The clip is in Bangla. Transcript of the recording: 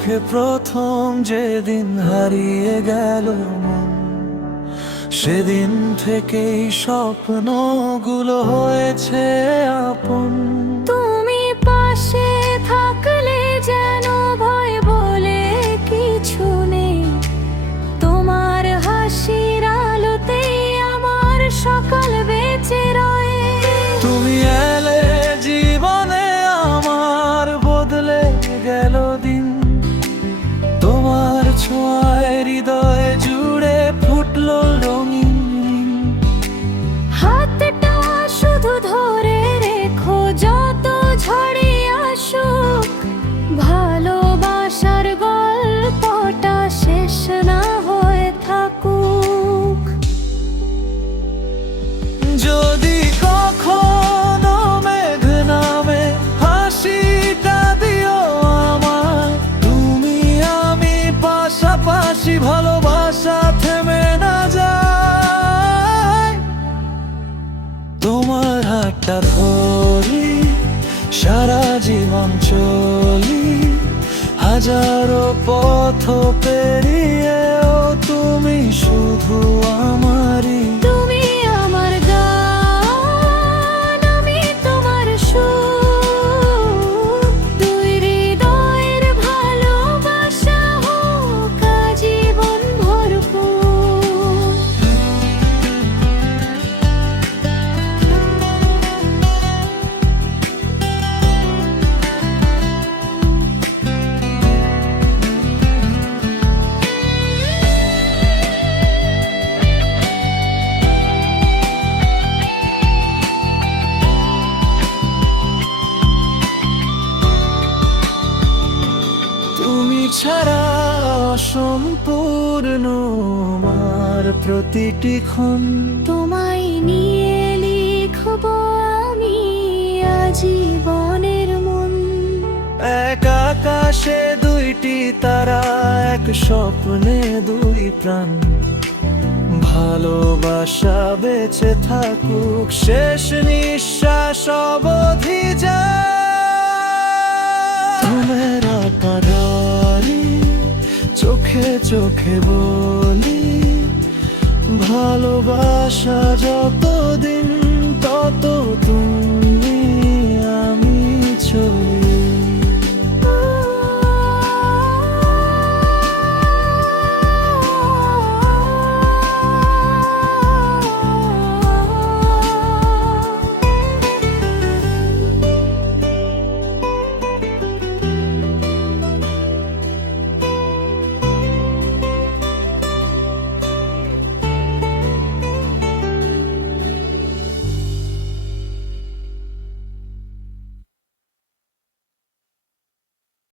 চোখে প্রথম যেদিন হারিয়ে গেল মন, সেদিন থেকেই স্বপ্নগুলো হয়েছে আপন। তুমি পাশে থাকলে যেন ভয় বলে কিছু নেই, তোমার হাসির আলোতেই আমার সকাল বেঁচে রয়। তুমি এলে জীবনে আমার, বদলে গেল দিন। তোমার ছোঁয়ায় হৃদয় জুড়ে ফুটলো রঙিন। হাতটা শুধু ধরে রেখো, যত ঝড়ে আসুক, ভালোবাসার গল্পটা শেষ না হয়ে থাকুক। যদি কখনো মেঘ নামে, হাসিটা দিও আমার। তুমি আমি পাশাপাশি, ভালোবাসা থেমে না যায়। তোমার হাতটা ধরি, সারা জীবন চলি, হাজারো পথ পেরিয়েও তুমি শুধু আমারই। তুমি আমার গান, আমি তোমার সুর, দুই হৃদয়ের ভালোবাসা হোক আজীবন ভরপুর। তুমি ছাড়া অসম্পূর্ণ আমার প্রতিটি ক্ষণ। তোমায় নিয়ে লিখব আমি আজীবনের মন। এক আকাশে দুইটি তারা, এক স্বপ্নে দুই প্রাণ। ভালোবাসা বেঁচে থাকুক, শেষ নিঃশ্বাস অবধি যায়। মেরা পারারি, চোখে চোখে বলি, ভালোবাসা যতদিন তত তুমি।